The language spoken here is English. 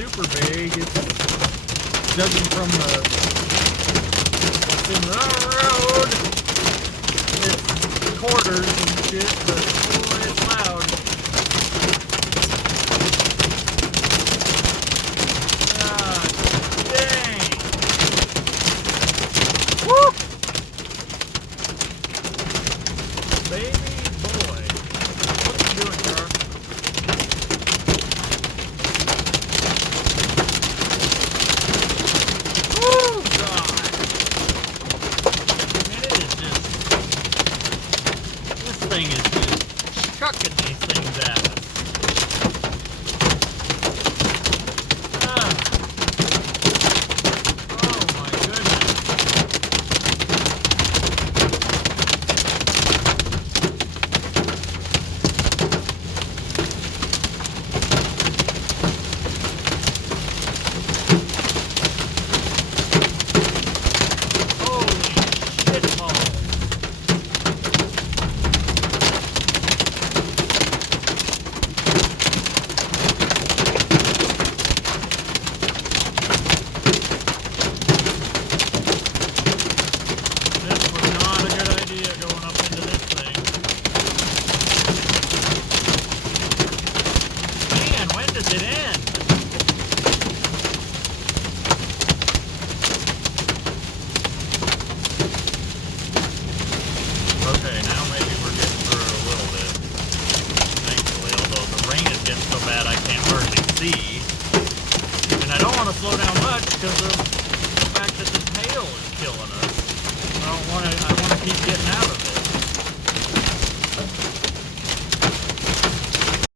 super big. It's judging from what's in the road. It's quarters and shit, but boy, it's loud. God dang. Woo! Baby boy. What are you doing, Jar? Woo! God. Man, it is just... This thing is just chucking these things at us. Ah. Oh my goodness. Holy shit balls. This was not a good idea going up into this thing. Man, when does it end? Okay, now maybe we're getting through it a little bit. Thankfully, although the rain is getting so bad I can't hardly see. And I don't want to slow down much because of the fact that this hail is killing